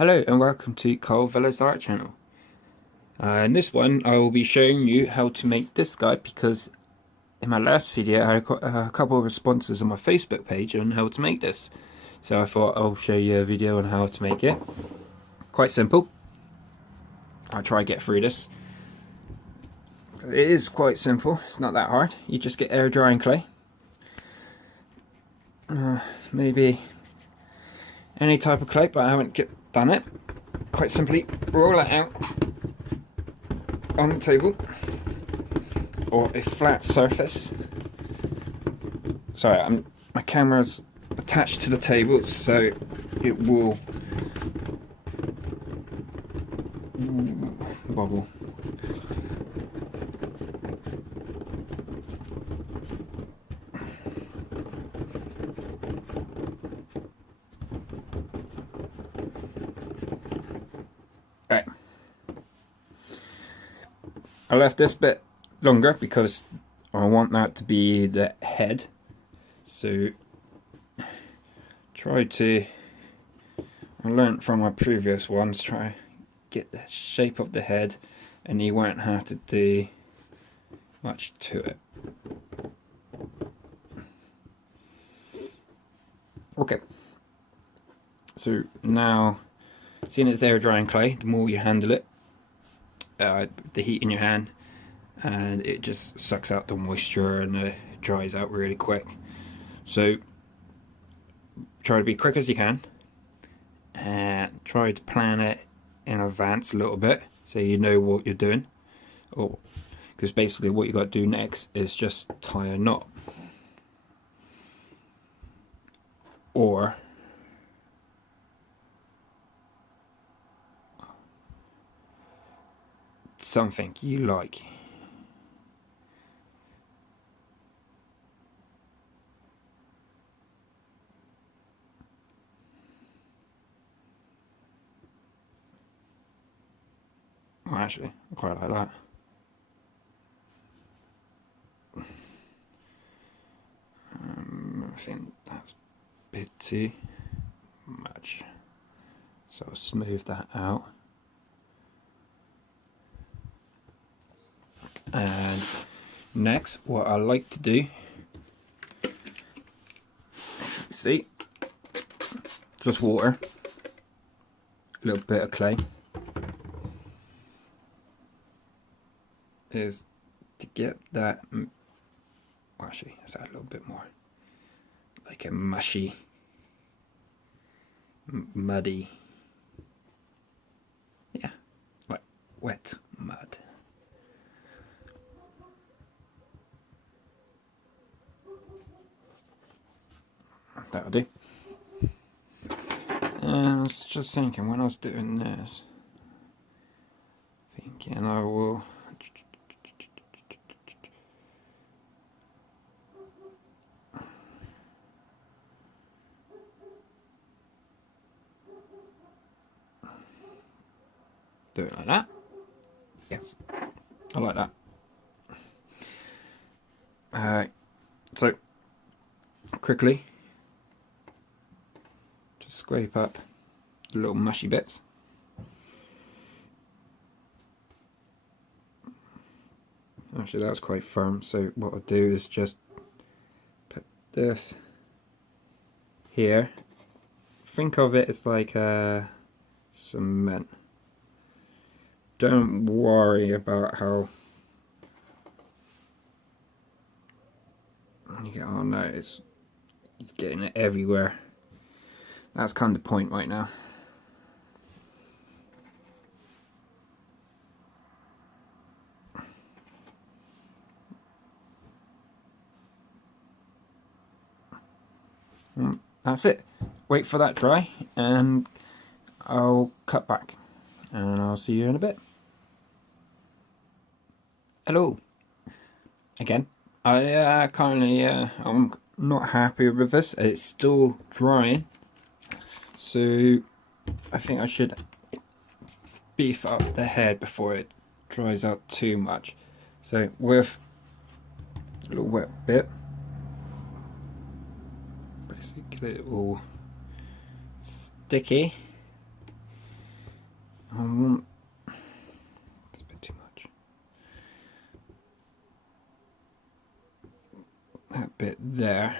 Hello and welcome to Vella's art channel. In this one I will be showing you how to make this guy, because in my last video I had a couple of responses on my Facebook page on how to make this. So I thought I'll show you a video on how to make it. Quite simple. I'll try to get through this. It is quite simple, it's not that hard. You just get air drying clay. Maybe any type of clay, but I haven't done it. Quite simply roll it out on the table or a flat surface. Sorry, my camera's attached to the table, so it will wobble. Right. I left this bit longer because I want that to be the head. So I learnt from my previous ones, try get the shape of the head and you won't have to do much to it. Okay. So now, seeing it's air drying clay, the more you handle it, the heat in your hand, and it just sucks out the moisture and it dries out really quick. So try to be quick as you can and try to plan it in advance a little bit so you know what you're doing. Because basically what you got to do next is just tie a knot or something you like. Well, actually, I quite like that. I think that's a bit too much, so I'll smooth that out. And next, what I like to do, see, just water, a little bit of clay, is to get that, well, actually, let's add a little bit more, like a mushy, muddy, yeah, like wet mud. That'll do. I was just thinking when I was doing this, thinking I will do it like that. Yes, I like that. So quickly just scrape up the little mushy bits. Actually, that was quite firm, so what I'll do is just put this here. Think of it as like cement. Don't worry about how you get. Oh no, it's getting it everywhere. That's kind of the point right now. That's it. Wait for that dry and I'll cut back and I'll see you in a bit. Hello again. I currently I'm not happy with this. It's still drying, so I think I should beef up the head before it dries out too much. So with a little wet bit, basically all sticky, That's a bit too much. That bit there.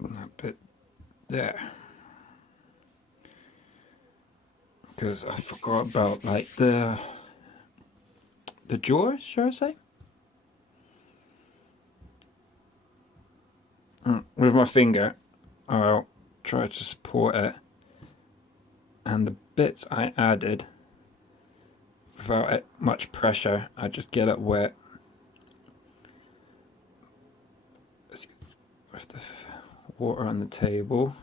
That bit there. Because I forgot about like the jaw, should I say? With my finger, I'll try to support it, and the bits I added, without much pressure, I just get it wet. With the water on the table.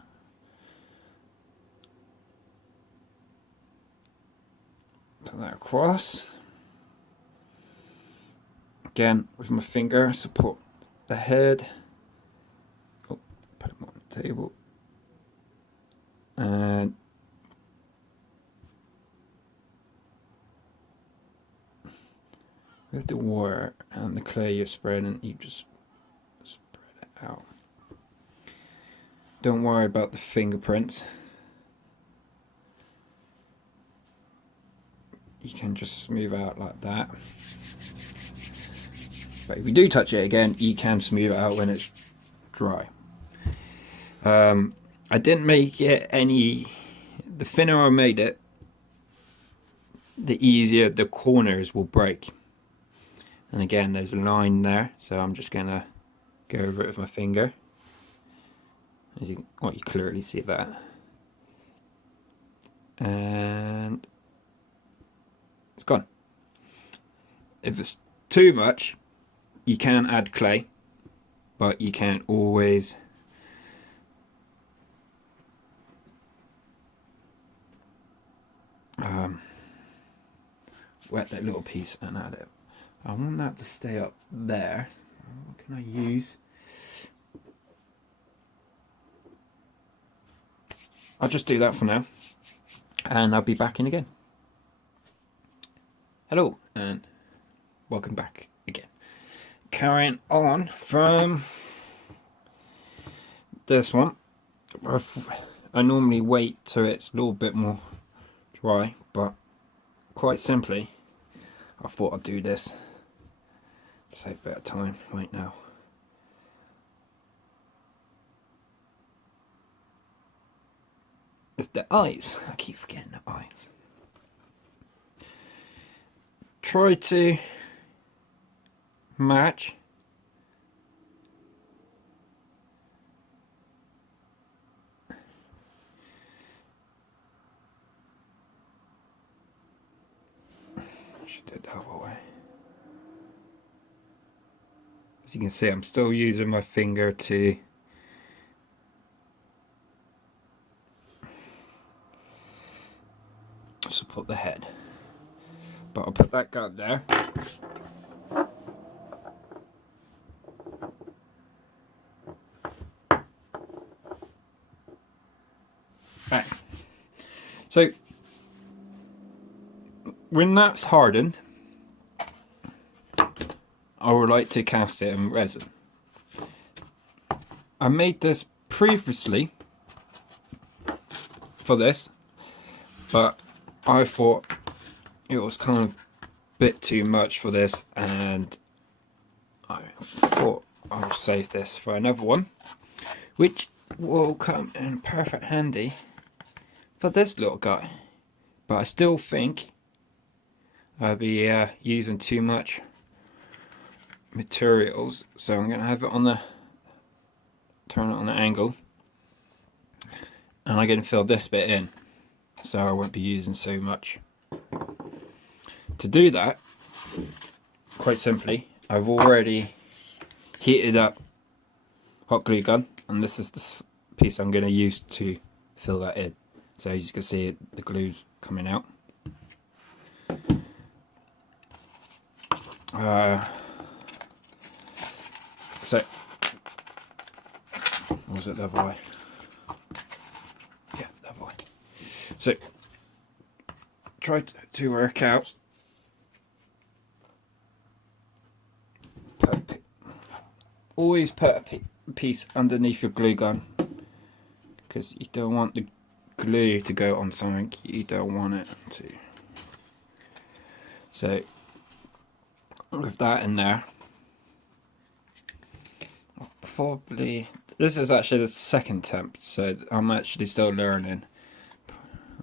Put that across. Again, with my finger, support the head. Oh, put them on the table. And with the water and the clay you're spreading, you just spread it out. Don't worry about the fingerprints. You can just smooth out like that. But if you do touch it again, you can smooth it out when it's dry. I didn't make it any... The thinner I made it, the easier the corners will break. And again, there's a line there, so I'm just going to go over it with my finger. As you clearly see that. And it's gone. If it's too much, you can add clay, but you can't always wet that little piece and add it. I want that to stay up there. What can I use? I'll just do that for now, and I'll be back in again. Hello, and welcome back again. Carrying on from this one. I normally wait till it's a little bit more dry, but quite simply, I thought I'd do this to save a bit of time right now. It's the eyes. I keep forgetting the eyes. Try to match I should do it the other way. As you can see, I'm still using my finger to support the head, but I'll put that guard there. Right. So when that's hardened, I would like to cast it in resin. I made this previously for this, but I thought it was kind of a bit too much for this, and I thought I'll save this for another one, which will come in perfect handy for this little guy. But I still think I'll be using too much materials, so I'm going to have it on the, turn it on the angle, and I'm going to fill this bit in, so I won't be using so much. To do that, quite simply, I've already heated up hot glue gun, and this is the piece I'm going to use to fill that in. So as you can see, the glue's coming out. So, or was it the other way? Yeah, the other way. So, try to work out always put a piece underneath your glue gun, because you don't want the glue to go on something you don't want it to. So with that in there, probably, this is actually the second attempt, so I'm actually still learning.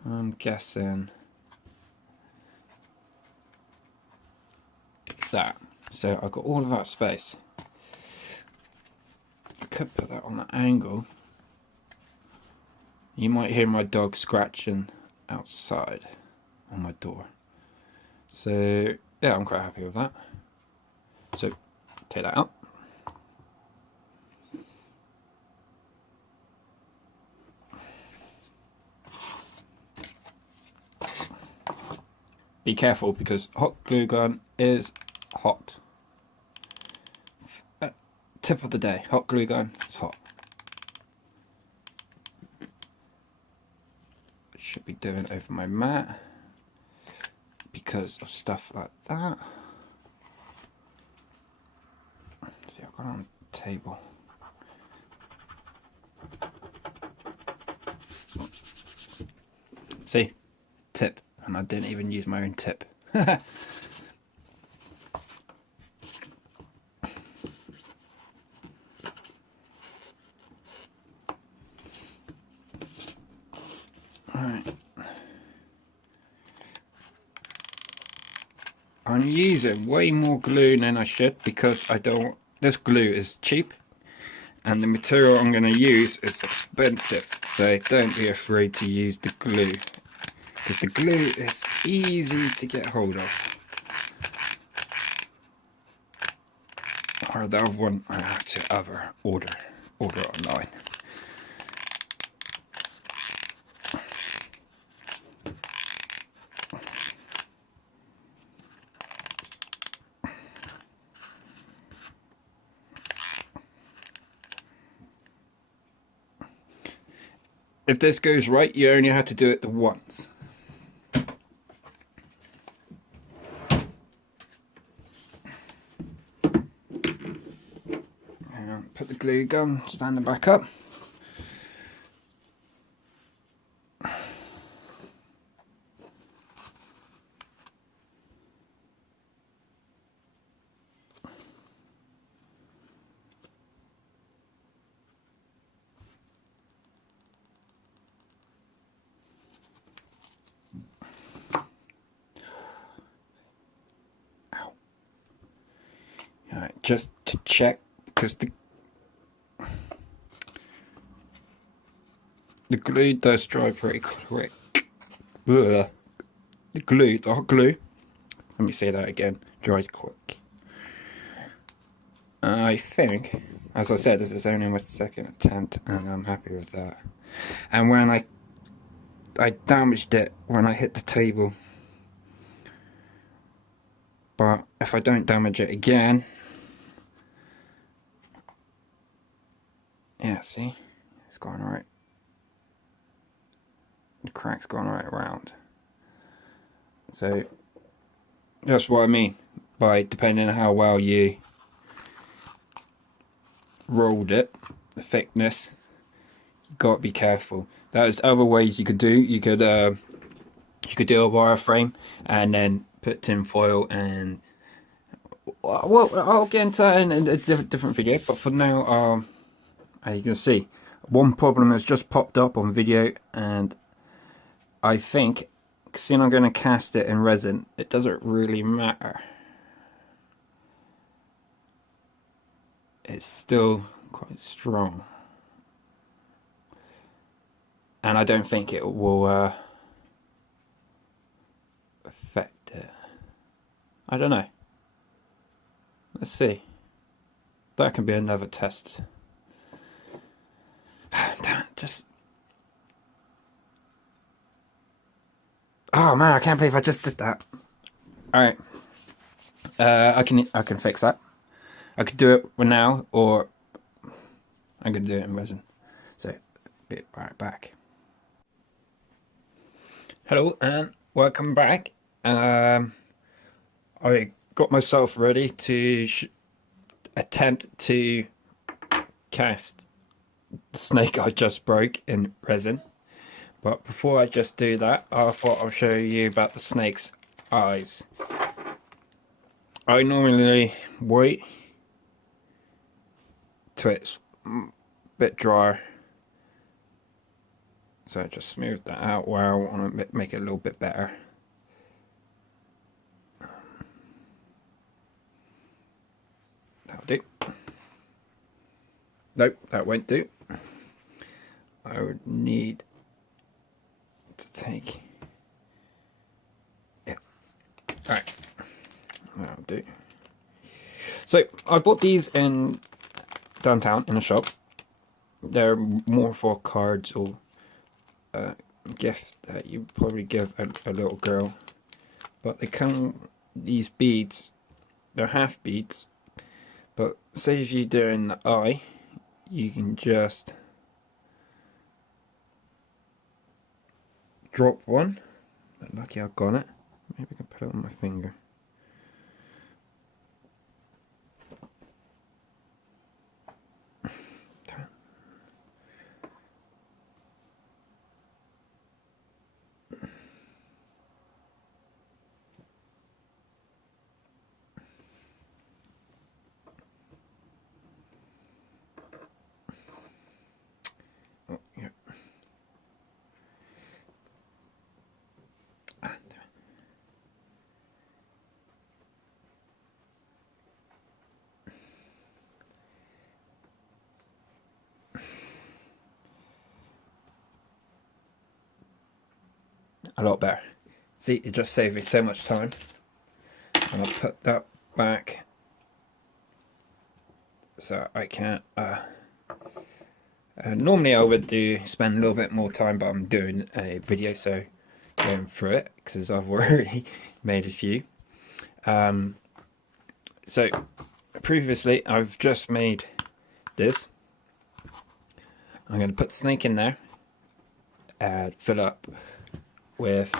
I'm guessing that. So I've got all of that space. I could put that on an angle. You might hear my dog scratching outside on my door. So yeah, I'm quite happy with that. So take that out. Be careful, because hot glue gun is hot. Tip of the day, hot glue gun is hot. Should be doing over my mat because of stuff like that. See, I've got it on the table. See, tip, and I didn't even use my own tip. Alright. I'm using way more glue than I should, because I don't. This glue is cheap, and the material I'm going to use is expensive. So don't be afraid to use the glue, because the glue is easy to get hold of. Or the other one I have to order online. If this goes right, you only have to do it the once. And put the glue gun, stand it back up. Alright, just to check, because the glue does dry pretty quick. Ugh. The hot glue, let me say that again, dries quick. I think, as I said, this is only my second attempt, and I'm happy with that. And when I damaged it when I hit the table, but if I don't damage it again, yeah, see, it's going right. The crack's gone right around. So that's what I mean by, depending on how well you rolled it, the thickness, you got to be careful. There's other ways you could do. You could do a wireframe and then put tin foil, and well, I'll get into that in a different video. But for now, as you can see, one problem has just popped up on video, and I think, seeing I'm going to cast it in resin, it doesn't really matter. It's still quite strong, and I don't think it will affect it. I don't know. Let's see. That can be another test. Damn it, just... Oh man, I can't believe I just did that. Alright. I can fix that. I could do it now, or I'm going to do it in resin. So, be right back. Hello and welcome back. I got myself ready to attempt to cast the snake I just broke in resin. But before I just do that, I thought I'll show you about the snake's eyes. I normally wait till it's a bit drier. So I just smooth that out where I want to make it a little bit better. That'll do. Nope, that won't do. I would need to take... Yeah. Alright. That'll do. So, I bought these in downtown in a shop. They're more for cards or gift that you probably give a little girl. But they come, these beads, they're half beads. But say if you're doing the eye, you can just drop one. But lucky I've got it. Maybe I can put it on my finger. Oh, yeah. A lot better. See, it just saved me so much time. And I'll put that back so I can't. Normally I would spend a little bit more time, but I'm doing a video, so going through it because I've already made a few. So previously I've just made this. I'm going to put the snake in there and fill up with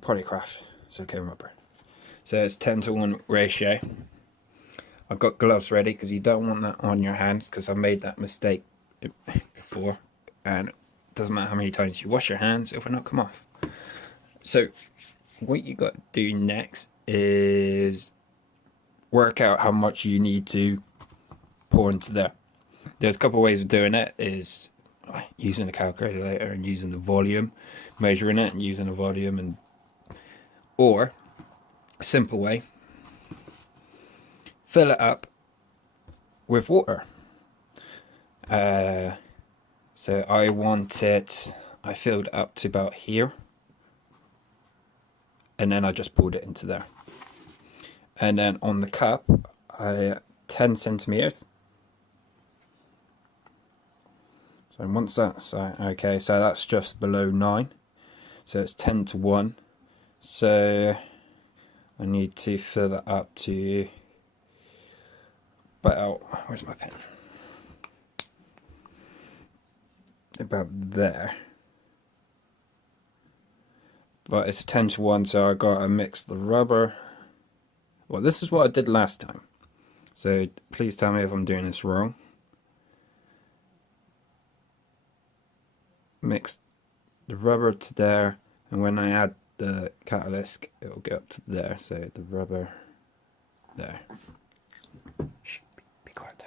Polycraft silicone rubber. So it's 10:1 ratio. I've got gloves ready because you don't want that on your hands, because I made that mistake before, and it doesn't matter how many times you wash your hands, it will not come off. So what you got to do next is work out how much you need to pour into there. There's a couple of ways of doing it, is using a calculator and using the volume, measuring it and using the volume, and or a simple way, fill it up with water. So I filled it up to about here, and then I just poured it into there. And then on the cup, 10 centimeters. So once that's okay, so that's just below 9, so it's 10:1. So I need to fill that up to about, where's my pen? About there. But it's 10:1, so I gotta mix the rubber. Well, this is what I did last time, so please tell me if I'm doing this wrong. Mix the rubber to there, and when I add the catalyst, it'll get up to there. So the rubber there. Shh, be quiet,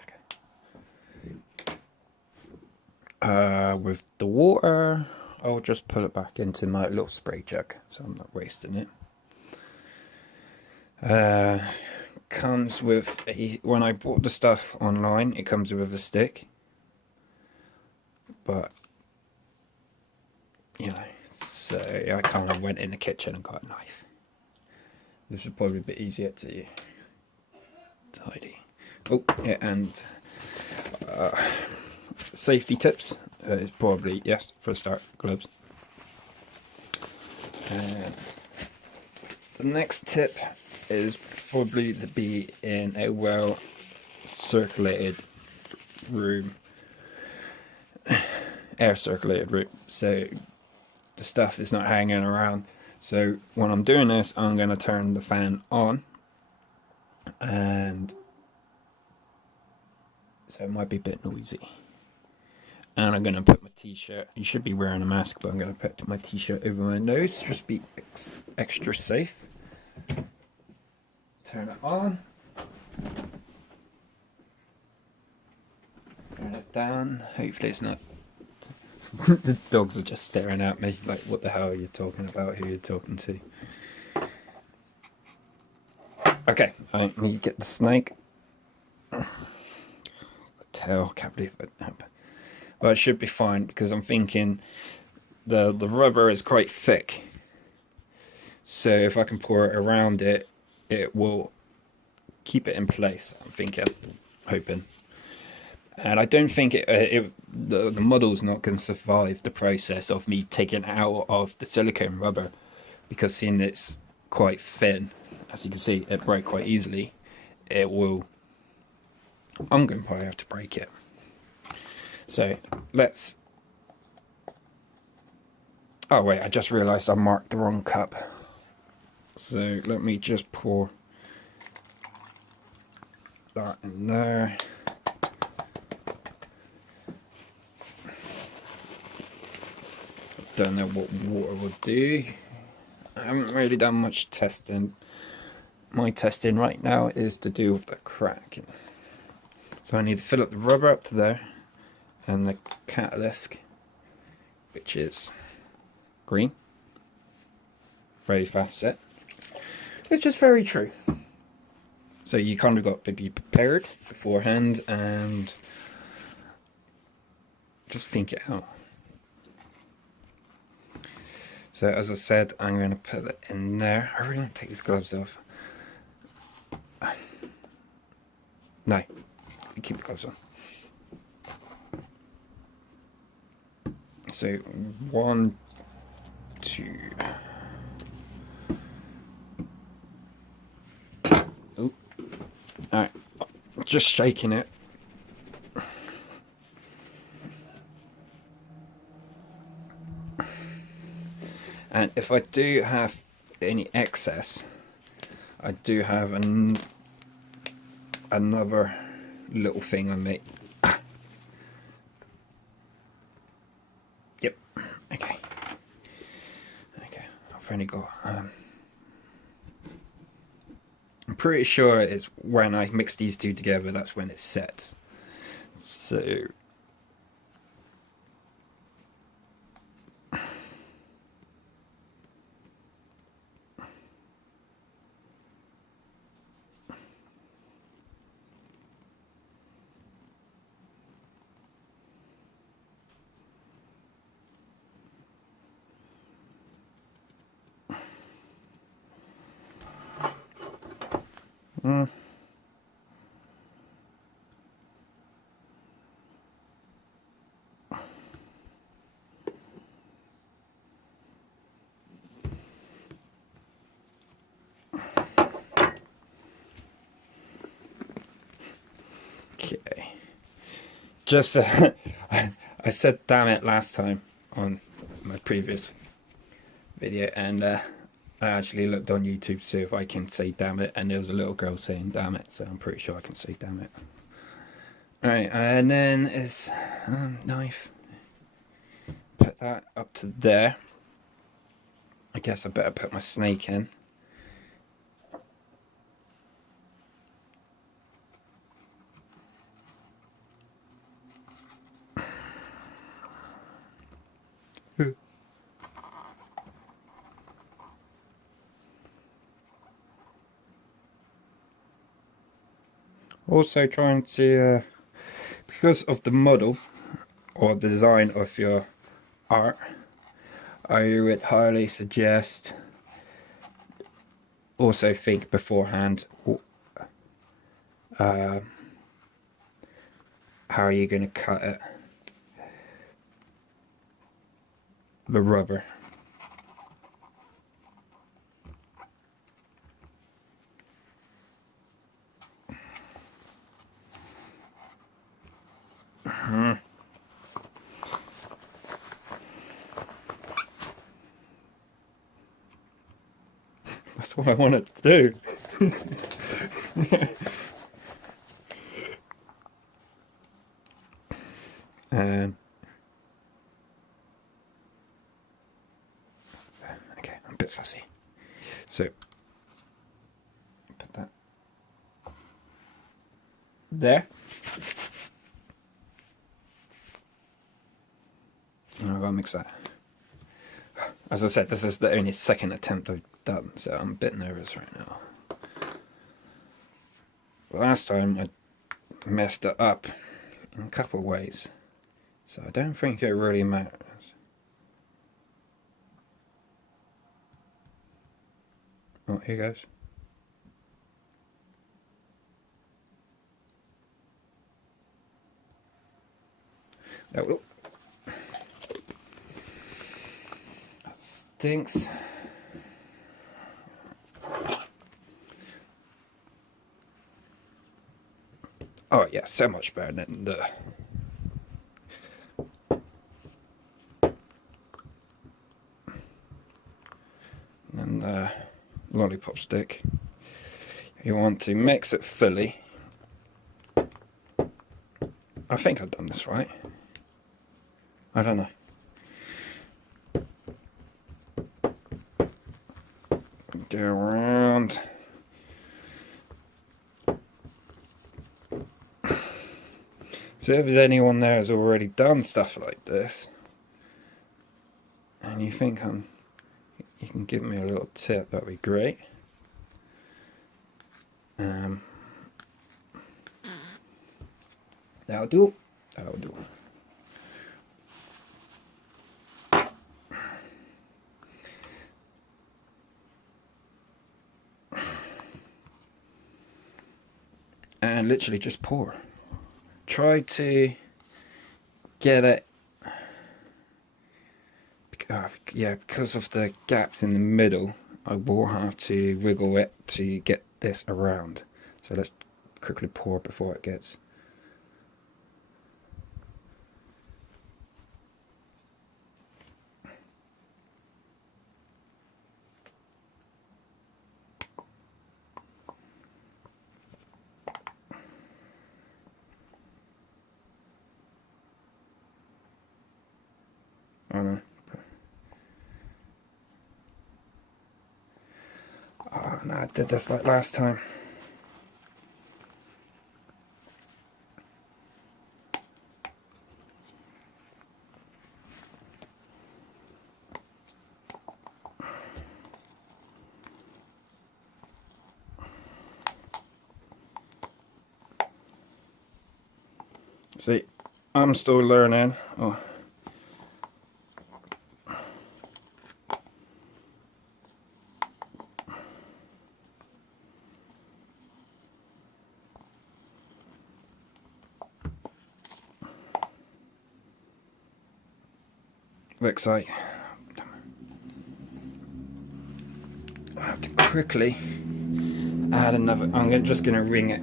Taka. With the water, I'll just put it back into my little spray jug, so I'm not wasting it. Comes with when I bought the stuff online, it comes with a stick, but you know, so I kind of went in the kitchen and got a knife. This would probably be easier to tidy. Oh yeah, and safety tips is probably, yes, for a start, gloves. And the next tip is probably to be in a well circulated room, air circulated room, so the stuff is not hanging around. So when I'm doing this, I'm going to turn the fan on, and so it might be a bit noisy. And I'm going to put my t-shirt, you should be wearing a mask, but I'm going to put my t-shirt over my nose just to be extra safe. Turn it on. Turn it down. Hopefully it's not... The dogs are just staring at me like, what the hell are you talking about, who are you talking to? Okay, I need to get the snake. The tail, can't believe it happened. Well, it should be fine because I'm thinking the rubber is quite thick. So if I can pour it around it, it will keep it in place, I'm thinking, hoping. And I don't think the model's not going to survive the process of me taking it out of the silicone rubber, because seeing it's quite thin, as you can see, it broke quite easily. It will... I'm going to probably have to break it. So let's... Oh wait, I just realised I marked the wrong cup. So let me just pour that in there. Don't know what water will do. I haven't really done much testing. My testing right now is to do with the crack. So I need to fill up the rubber up to there, and the catalyst, which is green, very fast set, which is very true. So you kind of got to be prepared beforehand and just think it out. So as I said, I'm going to put it in there. I really want to take these gloves off. No, keep the gloves on. So 1, 2. Oh, alright, just shaking it. And if I do have any excess, I do have another little thing I make. Yep. Okay. I've only got. I'm pretty sure it's when I mix these two together. That's when it sets. So. Okay. Just I said damn it last time on my previous video, and I actually looked on YouTube to see if I can say damn it, and there was a little girl saying damn it, so I'm pretty sure I can say damn it. Alright, and then it's knife. Put that up to there. I guess I better put my snake in. Also trying to, because of the model or the design of your art, I would highly suggest also think beforehand how are you going to cut it, the rubber. That's what I wanted to do. And okay, I'm a bit fussy. So put that there. And I've got to mix that. As I said, this is the only second attempt I've done, so I'm a bit nervous right now. Last time I messed it up in a couple of ways, so I don't think it really matters. Oh, here goes. Oh, that stinks. Oh yeah, so much better than the lollipop stick. You want to mix it fully. I think I've done this right. I don't know. Go around. So if there's anyone there who's already done stuff like this, and you think you can give me a little tip, that'd be great. That'll do. That'll do. And literally just pour. Try to get it, yeah, because of the gaps in the middle, I will have to wiggle it to get this around. So let's quickly pour before it gets. Oh no. Oh no, I did this like last time. See, I'm still learning. Oh. Looks like I have to quickly add another. I'm just going to ring it.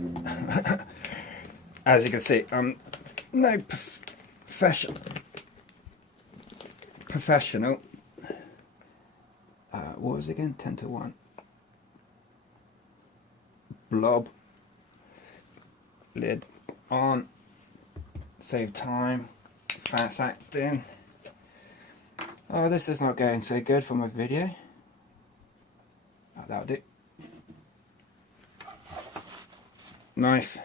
As you can see, I'm no professional. What was it again? 10 to 1. Blob. Lid on. Save time. Fast acting. Oh, this is not going so good for my video. Oh, that'll do. Knife.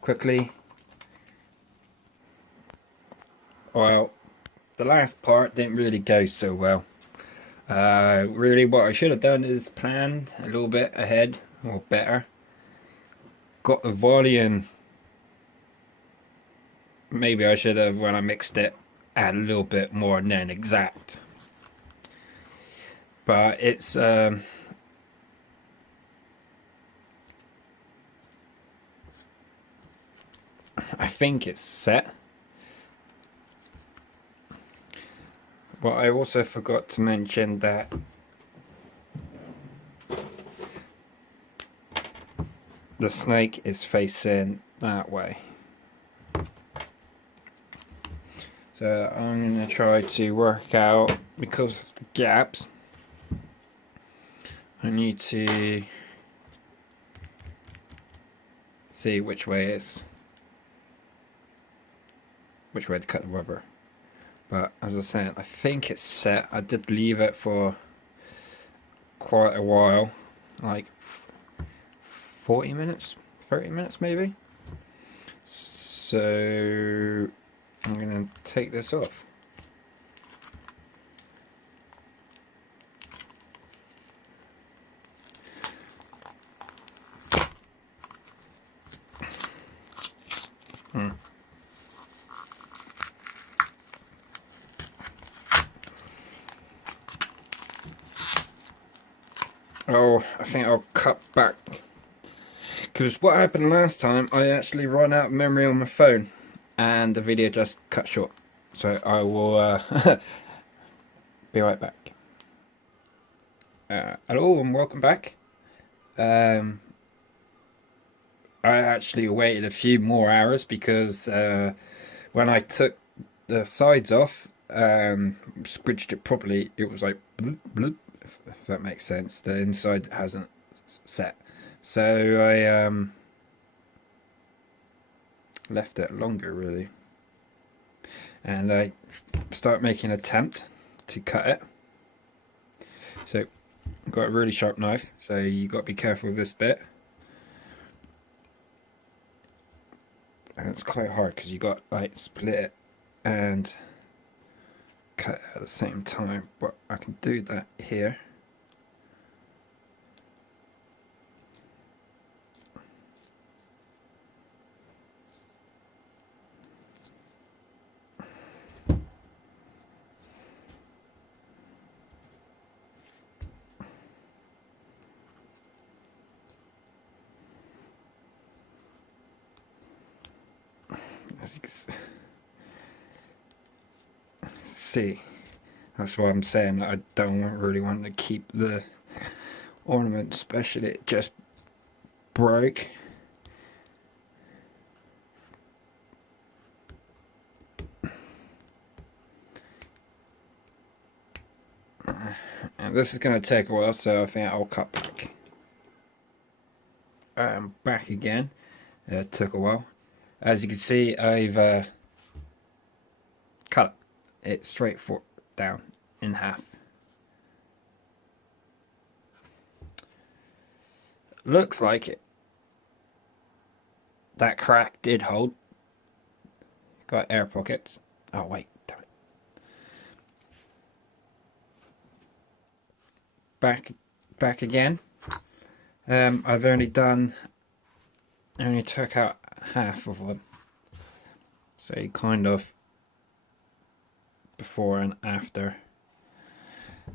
Quickly. Well, the last part didn't really go so well. Really what I should have done is planned a little bit ahead, or better. Got the volume. Maybe I should have, when I mixed it, add a little bit more than exact. But it's I think it's set. But I also forgot to mention that the snake is facing that way. So I'm going to try to work out, because of the gaps, I need to see which way to cut the rubber. But as I said, I think it's set. I did leave it for quite a while, like 40 minutes, 30 minutes maybe. So I'm going to take this off. Oh, I think I'll cut back, because what happened last time, I actually ran out of memory on my phone and the video just cut short. So I will be right back. Hello and welcome back. I actually waited a few more hours because when I took the sides off, squidged it properly, it was like bloop, bloop, if that makes sense. The inside hasn't set, so I left it longer really, and I start making an attempt to cut it. So I've got a really sharp knife, so you got to be careful with this bit, and it's quite hard because you got like split it and cut it at the same time, but I can do that here. As you can see, that's why I'm saying I don't really want to keep the ornament, especially it just broke. And this is going to take a while, so I think I'll cut back. I'm back again. It took a while. As you can see, I've cut it straight down in half. Looks like it. That crack did hold. Got air pockets. Oh wait, damn it. Back again. I've only took out half of them, so kind of before and after.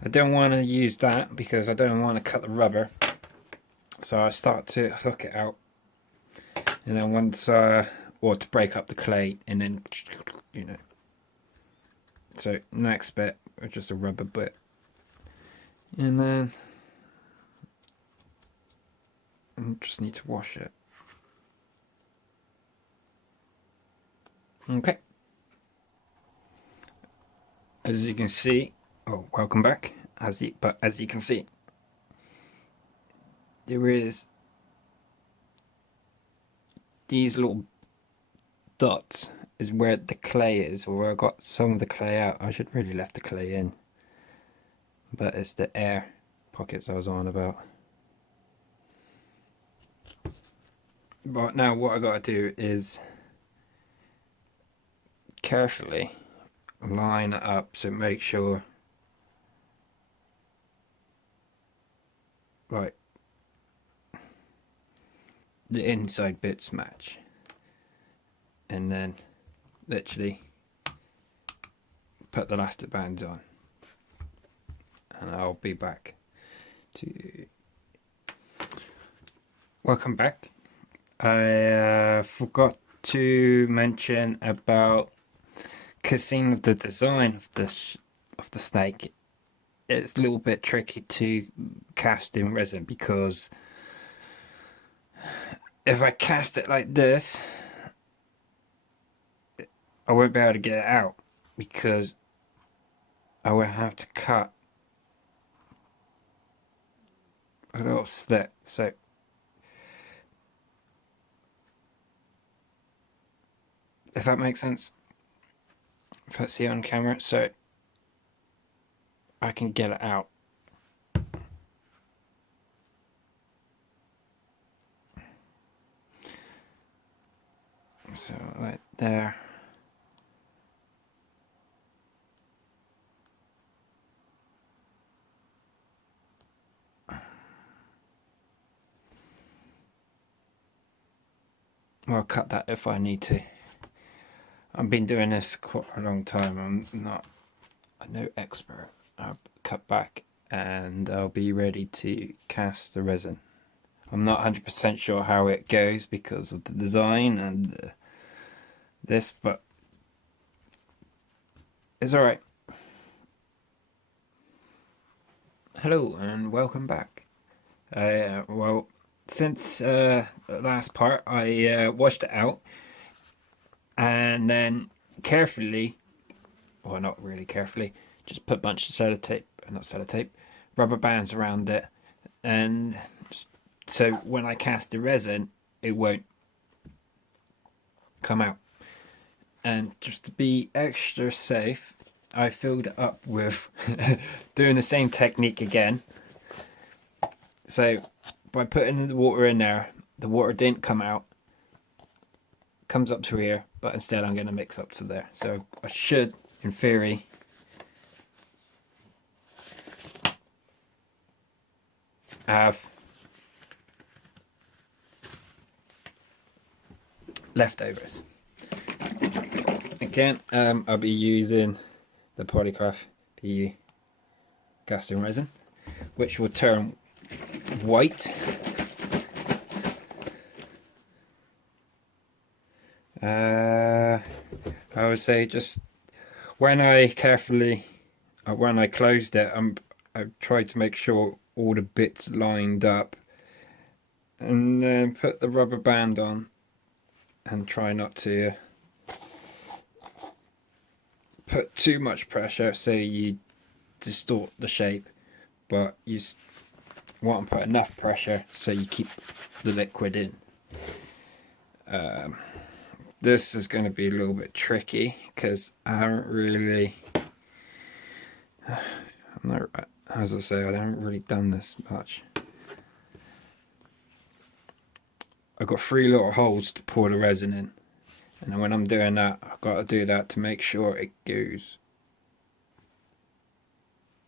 I don't want to use that because I don't want to cut the rubber, so I start to hook it out, and then once or to break up the clay, and then so next bit is just a rubber bit, and then I just need to wash it. Okay. As you can see, oh, welcome back. As you can see, there is these little dots is where the clay is, or where I got some of the clay out. I should really left the clay in, but it's the air pockets I was on about. But now what I gotta do is carefully line it up, so make sure like the inside bits match, and then literally put the elastic bands on, and I'll be back to welcome back. I forgot to mention about casing of the design of the snake. It's a little bit tricky to cast in resin, because if I cast it like this, I won't be able to get it out, because I will have to cut a little slit. So if that makes sense. If I see it on camera, so I can get it out. So right there. Well, I'll cut that if I need to. I've been doing this quite a long time. I'm not no expert. I'll cut back and I'll be ready to cast the resin. I'm not 100% sure how it goes because of the design and this, but it's alright. Hello and welcome back. Well, since the last part, I washed it out and then carefully, well, not really carefully, just put a bunch of rubber bands around it, and so when I cast the resin, it won't come out. And just to be extra safe, I filled it up with doing the same technique again. So by putting the water in there, the water didn't come out, comes up to here, but instead I'm going to mix up to there. So I should, in theory, have leftovers. Again, I'll be using the Polycraft PU casting resin, which will turn white. I would say just when I closed it, I tried to make sure all the bits lined up, and then put the rubber band on and try not to put too much pressure so you distort the shape, but you want to put enough pressure so you keep the liquid in. This is going to be a little bit tricky because I haven't really, as I say, I haven't really done this much. I've got 3 little holes to pour the resin in, and when I'm doing that, I've got to do that to make sure it goes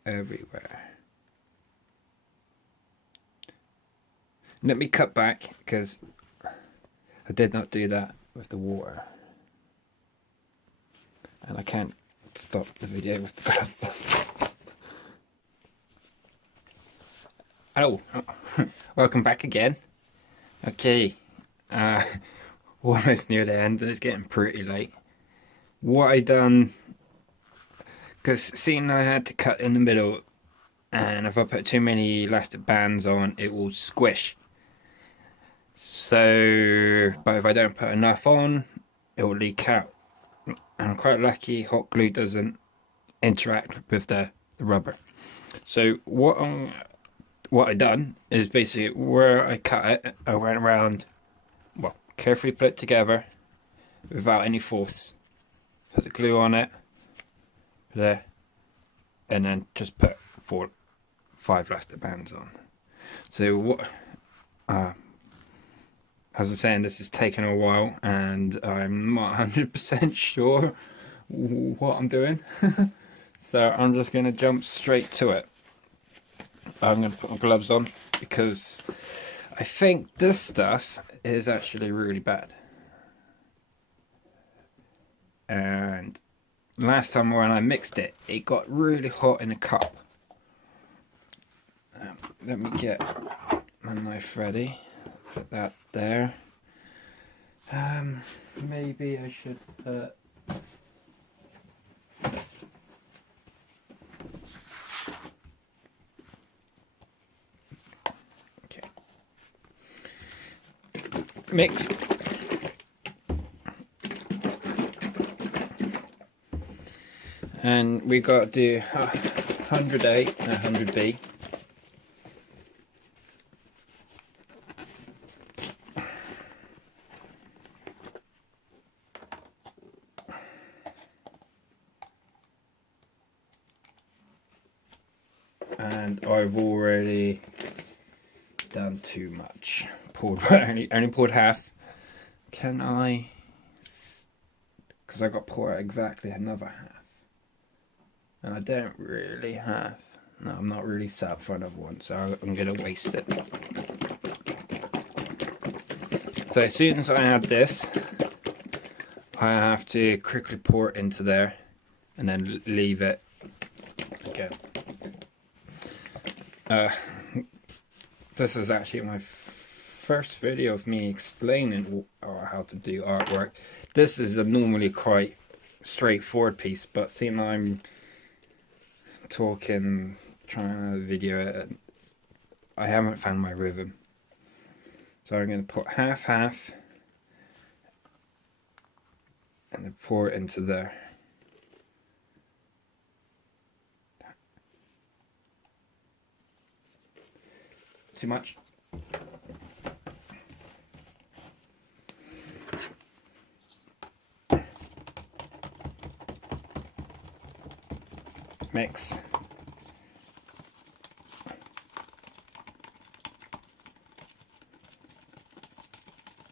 everywhere. Let me cut back because I did not do that with the water, and I can't stop the video with the gloves on. Hello, welcome back again. Okay, almost near the end and it's getting pretty late. What I done, because seeing I had to cut in the middle, and if I put too many elastic bands on, it will squish. So, but if I don't put enough on, it will leak out. And I'm quite lucky hot glue doesn't interact with the rubber. So what I done is basically where I cut it, I went around, well, carefully put it together without any force. Put the glue on it, there, and then just put 5 elastic bands on. So what, as I was saying, this has taken a while and I'm not 100% sure what I'm doing. So I'm just going to jump straight to it. I'm going to put my gloves on because I think this stuff is actually really bad. And last time when I mixed it, it got really hot in a cup. Let me get my knife ready. Put that there. Maybe I should put... Okay. Mix. And we got to do 100A and 100B. and I've already done too much. Only poured half. Can I? Because I got to pour out exactly another half, and I don't really have. No, I'm not really set up for another one, so I'm gonna waste it. So as soon as I add this, I have to quickly pour it into there, and then leave it again. This is actually my first video of me explaining how to do artwork. This is a normally quite straightforward piece, but seeing I'm talking, trying to video it, I haven't found my rhythm. So I'm going to put half and then pour it into there. Too much? Mix.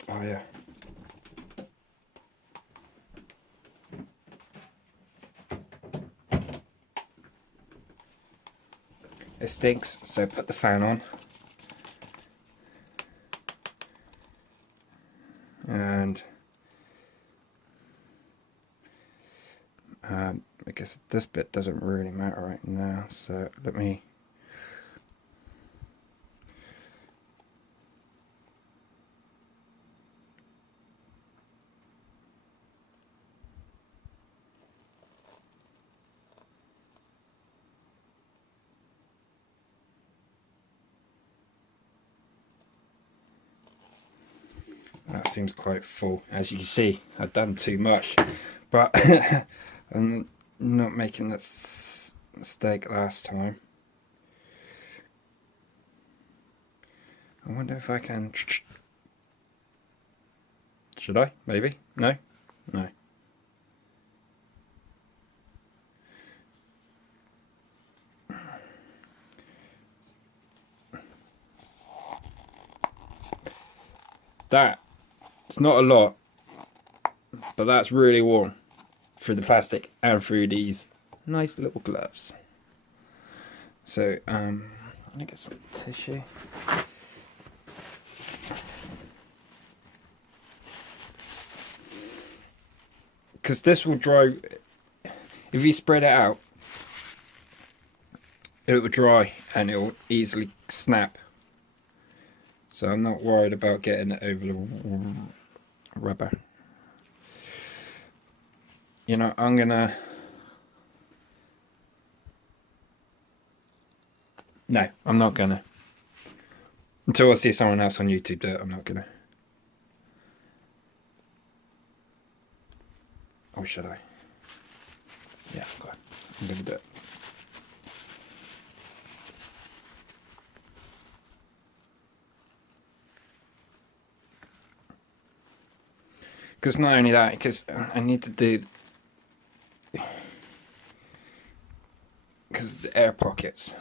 Oh yeah. It stinks, so put the fan on. And I guess this bit doesn't really matter right now, so let me that seems quite full. As you can see, I've done too much, but I'm not making this mistake last time. I wonder if I can. Should I? Maybe? No? No. That. It's not a lot, but that's really warm through the plastic and through these nice little gloves. So, let me get some tissue. Because this will dry, if you spread it out, it will dry and it will easily snap. So I'm not worried about getting it over the rubber. You know, I'm gonna... No, I'm not gonna. Until I see someone else on YouTube do it, I'm not gonna. Or should I? Yeah, I'm gonna do it. Because not only that, because I need to do... Because the air pockets.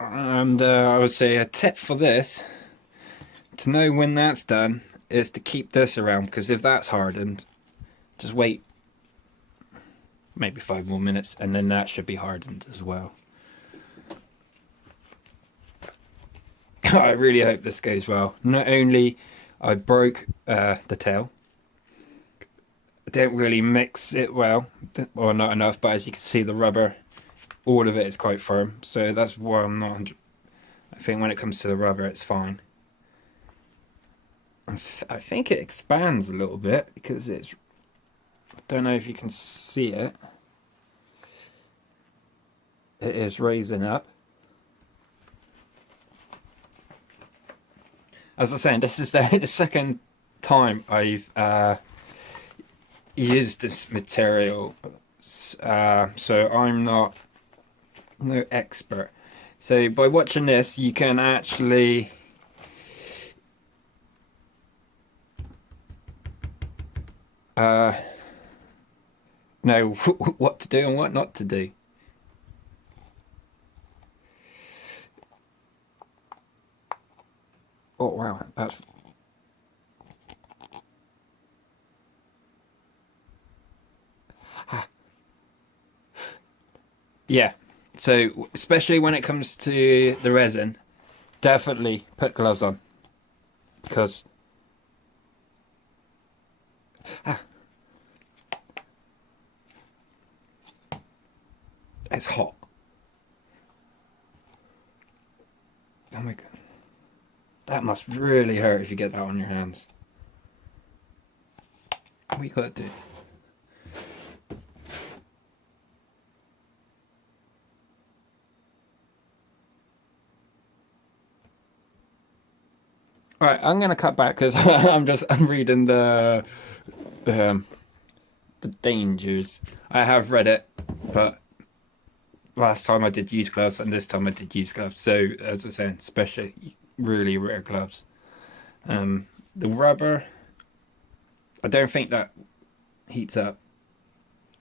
And I would say a tip for this, to know when that's done, is to keep this around, because if that's hardened, just wait maybe 5 more minutes and then that should be hardened as well. I really hope this goes well. Not only I broke the tail, I didn't really mix it well, or not enough, but as you can see the rubber, all of it is quite firm, so that's why I'm not 100. I think when it comes to the rubber it's fine. I think it expands a little bit because it's, I don't know if you can see it, it is raising up. As I was saying, this is the second time I've used this material, so I'm no expert. So by watching this, you can actually know what to do and what not to do. Oh wow, that's yeah. So especially when it comes to the resin, definitely put gloves on because it's hot. Oh my god, that must really hurt if you get that on your hands. What you gotta do? All right, I'm gonna cut back because I'm reading um, the dangers. I have read it, but last time I did use gloves, and this time I did use gloves. So as I was saying, especially really rare gloves. The rubber, I don't think that heats up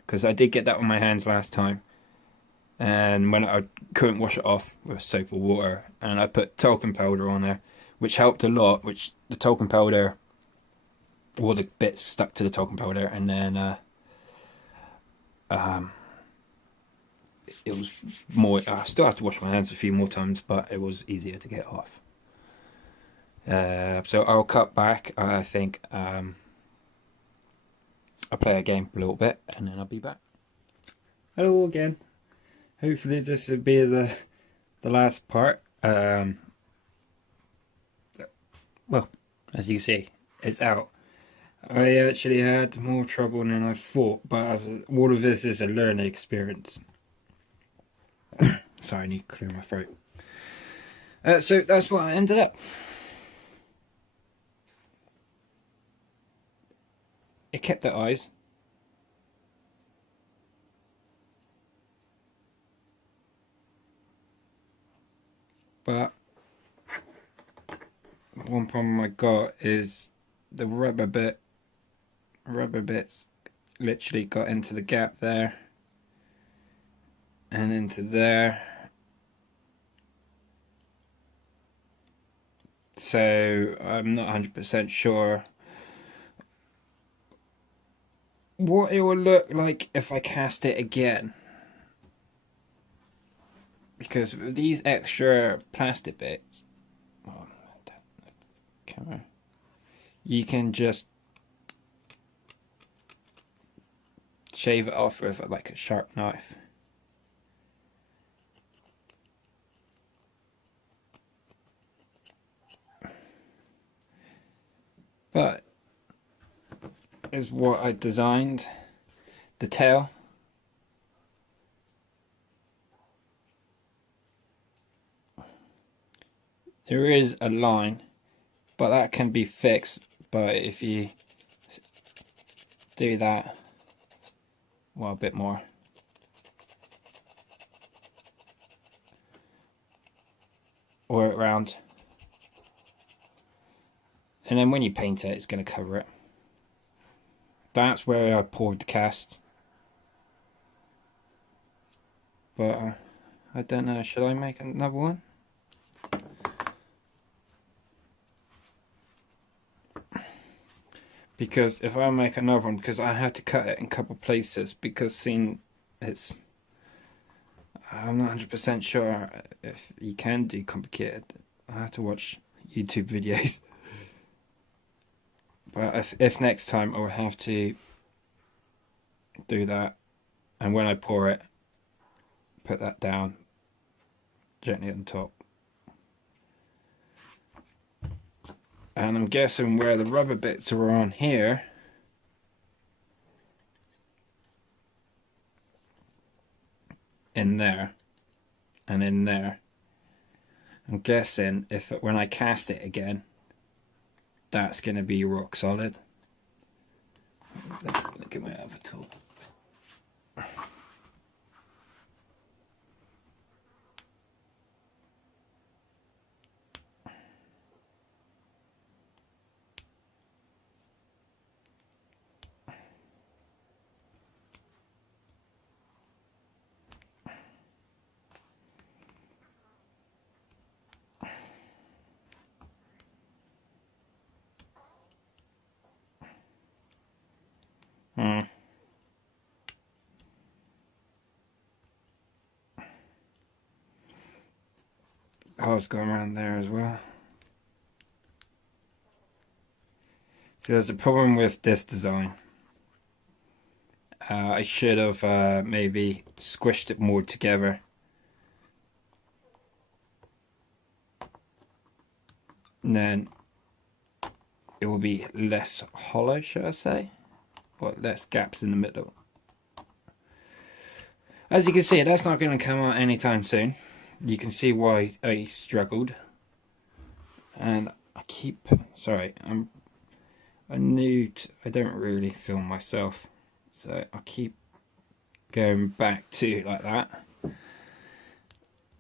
because I did get that on my hands last time, and when I couldn't wash it off with soap or water, and I put talcum powder on there, which helped a lot. Which the talcum powder, all the bits stuck to the talcum powder, and then um, it was more. I still have to wash my hands a few more times, but it was easier to get off. So I'll cut back. I think I'll play a game for a little bit, and then I'll be back. Hello again. Hopefully this will be the last part. Well, as you can see, it's out. I actually had more trouble than I thought, but all of this is a learning experience. Sorry, I need to clear my throat. So that's what I ended up. It kept the eyes. But one problem I got is the rubber bits literally got into the gap there and into there. So I'm not 100% sure what it will look like if I cast it again. Because with these extra plastic bits, camera, you can just shave it off with like a sharp knife. But is what I designed. The tail. There is a line, but that can be fixed. But if you do that, well, a bit more. Or around. And then when you paint it, it's going to cover it. That's where I poured the cast. But I don't know, should I make another one? Because if I make another one, because I have to cut it in a couple places, because seeing it's, I'm not 100% sure if you can do complicated. I have to watch YouTube videos. But if next time I'll have to do that, and when I pour it, put that down gently on top. And I'm guessing where the rubber bits are on here, in there, and in there. I'm guessing if when I cast it again, that's going to be rock solid. Look at my other tool. holes going around there as well. So there's a problem with this design. I should have maybe squished it more together. And then it will be less hollow, should I say? Or less gaps in the middle. As you can see, that's not going to come out anytime soon. You can see why I struggled. And I keep... Sorry, I don't really film myself. So I keep going back to like that.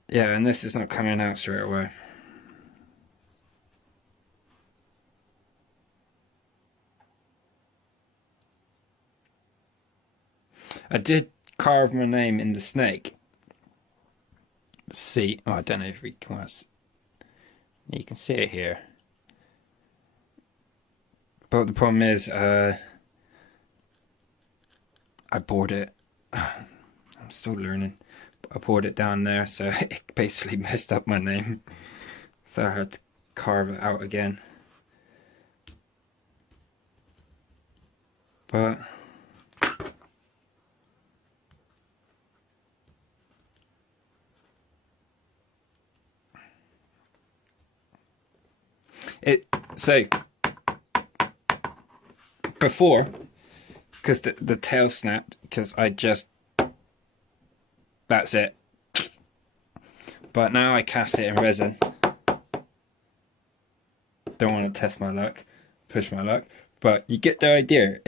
Yeah, and this is not coming out straight away. I did carve my name in the snake. See, oh, I don't know if we can. You can see it here. But the problem is, I poured it. I'm still learning. I poured it down there, so it basically messed up my name. So I had to carve it out again. But so before, because the tail snapped, because that's it. But now I cast it in resin. Don't want to test my luck, push my luck, but you get the idea.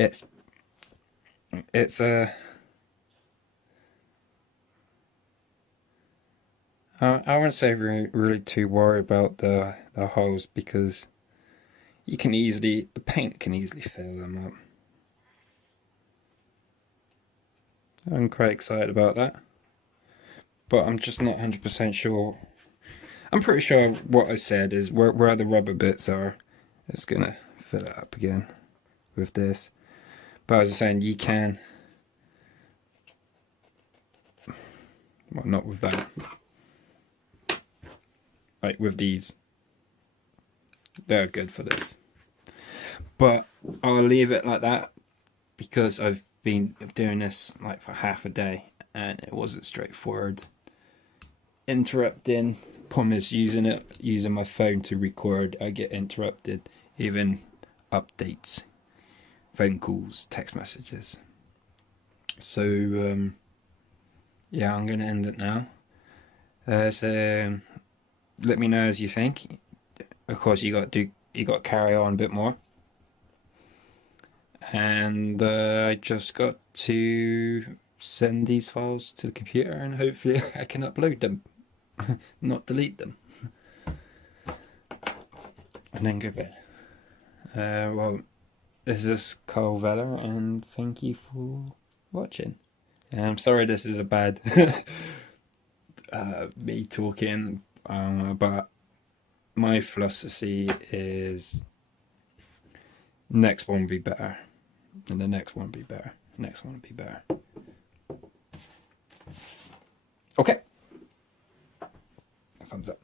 I wouldn't say really too worried about the holes, because the paint can easily fill them up. I'm quite excited about that, but I'm just not 100% sure. I'm pretty sure what I said is where the rubber bits are, it's gonna fill it up again with this. But as I was saying, you can, well, not with that. Like with these, they're good for this. But I'll leave it like that, because I've been doing this like for half a day and it wasn't straightforward. Interrupting, problem is using my phone to record, I get interrupted, even updates, phone calls, text messages. So yeah, I'm gonna end it now. So let me know as you think. Of course, you got to carry on a bit more. And I just got to send these files to the computer, and hopefully I can upload them, not delete them, and then go to bed. Well, this is Vella, and thank you for watching. And I'm sorry this is a bad me talking, but my philosophy is next one will be better, and the next one will be better, next one will be better. Okay, thumbs up.